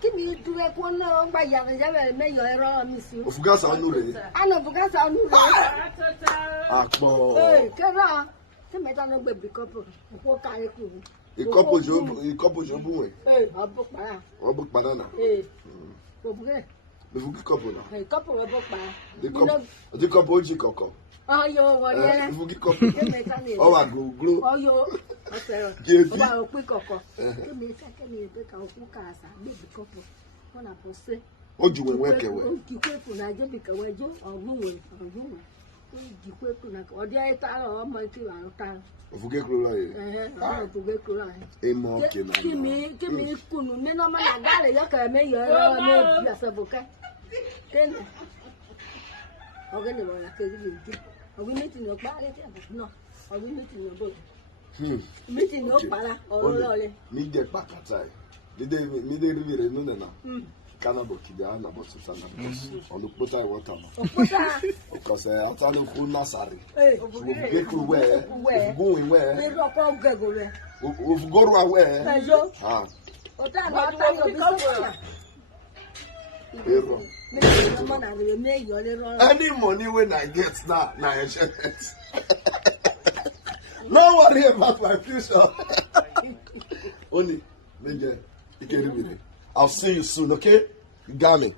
Kimi tuwe kuona ngba ya jabe me yo ero mi si. Ofugasa anu re. Ana bugasa anu re. Apo. Kera. Se meta no gbe bikopo. Ko kare ku. Ikopo jobu we. Obo para. Obo para na. Obuge. Me fugi kopo na. Kopo obo para. The kopo oji koko. Oyo wo ye. Fugi kopo. O wa guglu. Oyo. Osero. Jebi. O ba o pe koko. Kemi ebe ka oku ka asa gbe bikopo. Ona pose. Oju we wekewe. Kikwepu na je bika wejo ogunwe. Kikwepu na odi ayi ta o mo ki wa ta. Ofuge kuro ye. Ofuge kuro ye. Emo ke na. Kimi kunu me no ma na gale yo ka me yo me bia sabuka. Ken. Ogene bo ya ke ji. Owi meeting no pa le ti no. Owi meeting no bo. Meeting no para o lo le. Mi de pakata. Mi de rivere no na. Kana bo ki da na bo susana. Onu pota I water no. Pota. Because ata no ku nasari. Ofuge kuru we. Ofugo we. Me ro ko gego le. Ofugo ro we. Ejo. Ah. Ota no ta yo bi so. Ero. Any money when I get now, I share it. No worry about my future. Only, I'll see you soon, okay? You got me.